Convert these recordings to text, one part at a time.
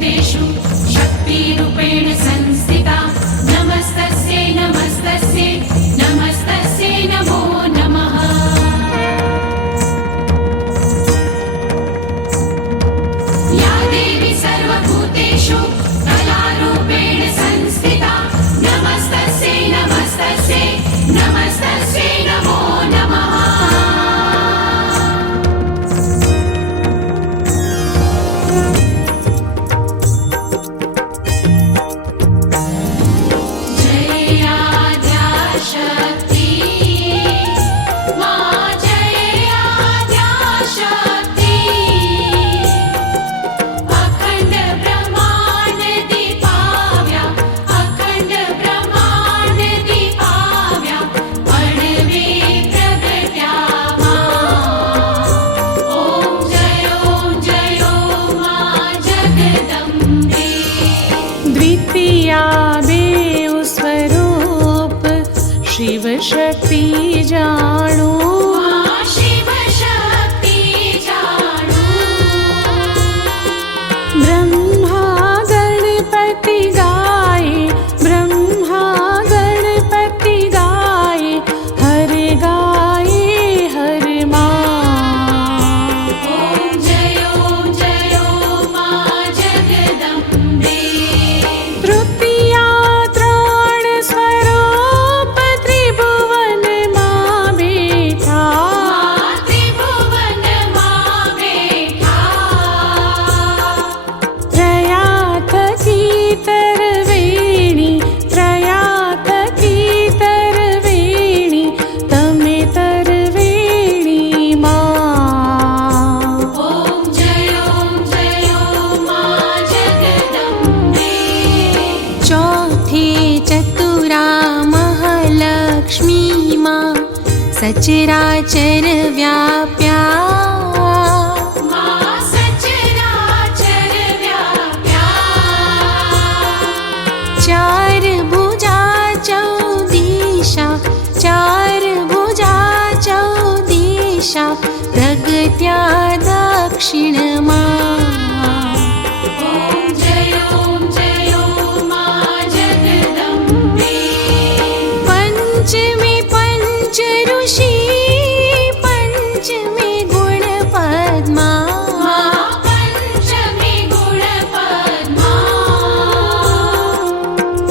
सर्वभूतेषु शक्तिरूपेण संस्थिता नमस्तस्यै नमस्तस्यै नमस्तस्यै नमो नमः। या देवी सर्वभूतेषु कलारूपेण संस्थिता नमस्तस्यै नमस्तस्यै नमस्तस्यै नमो नमः। शिव शक्ति जाणू शिव शक्ति जाणू ब्रह्मा गणपति गाये ब्रह्मा गणपति गाये हर माँ। ओम जय माँ जगदम्बे। तृतीया त्रण स्वरूप त्रिभुवन माँ बैठा त्रिभुवन माँ बैठा। त्रयाथ की तरवेणी तमे तरवेणी माँ। ओम जय माँ जगदम्बे। चौथे चतुरा महालक्ष्मी माँ सचराचर व्याप्या माँ सचराचर व्याप्या। चार भुजा चौदिशा प्रगत्या दक्षिण माँ। ओम जय माँ जगदम्बे। पंचमी पंच ऋषि पंचमी गुण पद्मा पंचमी गुण पद्मा।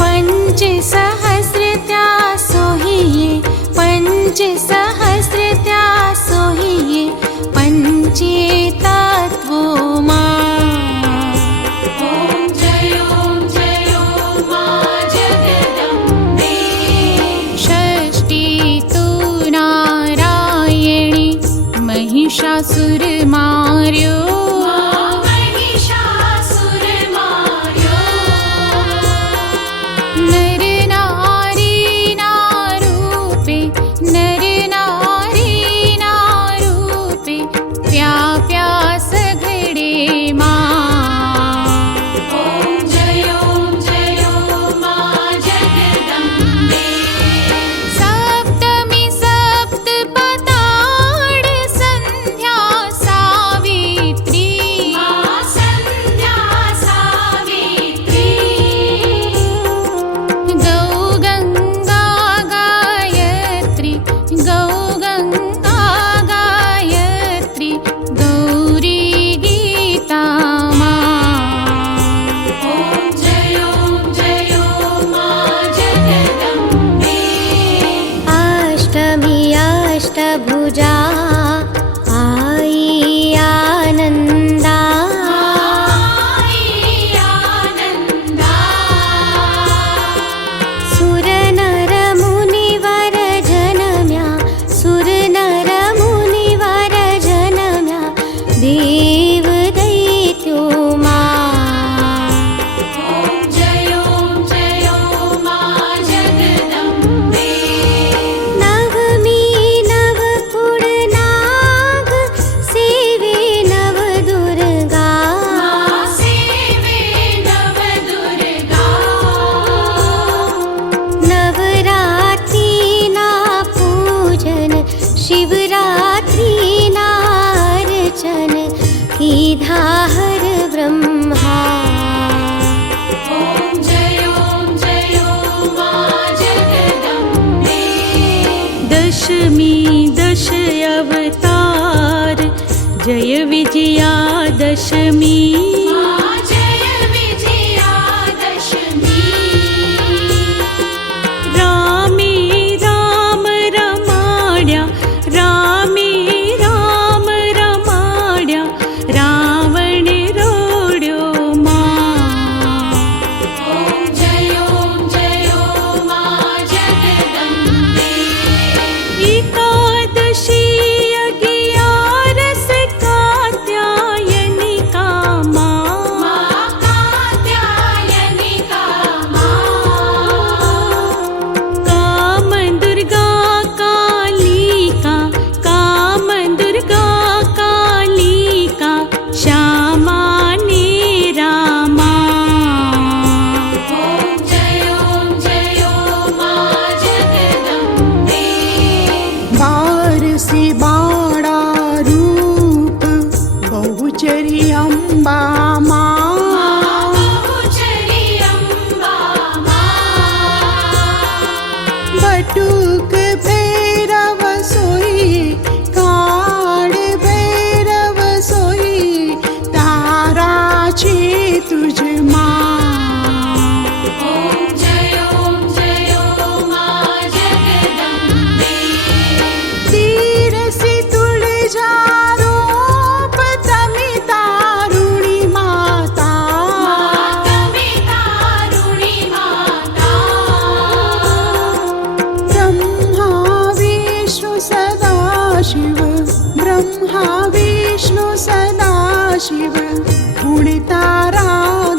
पंच सहस्रत्या सोहिये पंचे तत्वो माँ। ओम जय माँ जगदम्बे। षष्ठी तु नारायणी महिषासुर मार्यो महिषासुर मार्यो। नर नारी नारूपे व्याप्या सघड़े माँ। ओम जय माँ जगदम्बे। सप्तमी सप्तपताड संध्या सावित्री माँ संध्या सावित्री। गौ गंगा गायत्री गौरी गीता माँ। ओम जय माँ जगदम्बे। अष्टमी अष्टभुजा आई आनंदा आनंदा। सुर नर मुनिवर जनम्या देव दैत्यो माँ। ओम जय माँ जगदम्बे। नवमी नवकुड नाग सेवे नवदुर्गा सेवे नवदुर्गा। नवरात्रि ना पूजन शिवरात्रि नार्चन कीधा हर ब्रह्मा। जय विजयादशमी मा जय विजयादशमी रामे राम रमाड्या रामे राम रमाड्या रावण रोड्यो मा ॐ जय मा जगदम्बे एकादशी अगियारस कात्यायनिका मा मा कात्यायनिका मा काम दुर्गा कालिका काम दुर्गा कालिका श्यामा ने रामा ॐ जय मा जगदम्बे बारसी बाड़ा रूप बहुचरी अम्बा माँ बहुचरी अम्बा मा बटुक भैरव सोई काड़ भैरव सोई तारा छे तुझ माँ ॐ जय मा जगदम्बे तीरसी तुळजा रूप तमी तारुणी माता मातमी तारुणी माता ब्रह्मा विष्णु सदाशिव ब्रह्मा विष्णु सदाशिव गुणितारा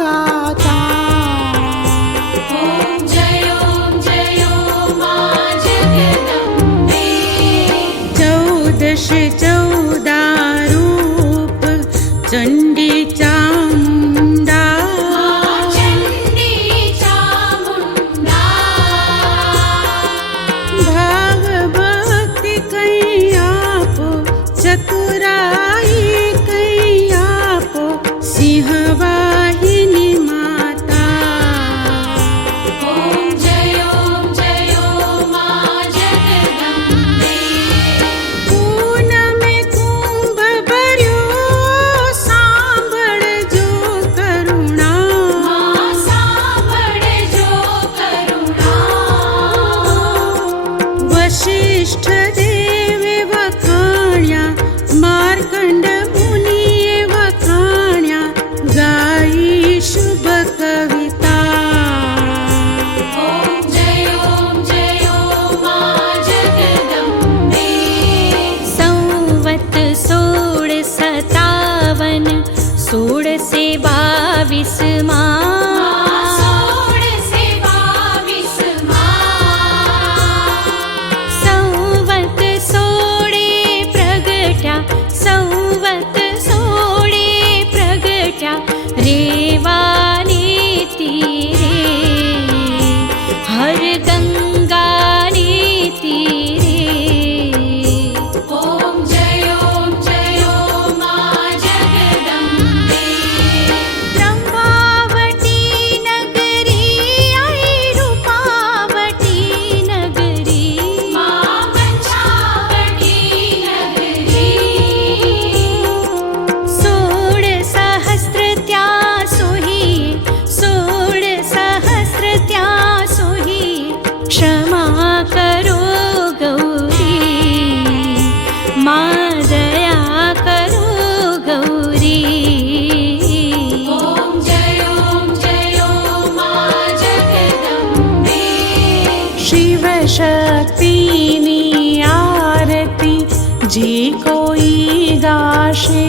गाता ॐ जय मा जगदम्बे चौदश चौदा रूप चंडी चामुंडा मा चण्डी चामुण्डा भाव भक्ति कैयापो चतुराई कैयापो सिंहवाहिनी माता ॐ जय मा जगदम्बे पूनम कुंभ भर्यो सांभळजो करुणा मा सांभळजो करुणा वशिष्ठ देवे वखाण्या मार्कंड मुनिये वखाण्या गाई शुभ कविता ॐ जय मा जगदम्बे संवत 1657 1622 मा सोळसे 22 मा संवत 16 प्रगट्या संवत 16 प्रगट्या रेवानी तीरे हर गंगानी तीरे ॐ जय मा जगदम्बे ब्रह्मावती नगरी आई रूपावती नगरी मा पंचावटी नगरी 16 त्या सोही 16 त्या सोही क्षमा करो गौरी मा दया करो गौरी ॐ जय मा जगदम्बे शिव शक्तिनी आरती जी कोई गाशे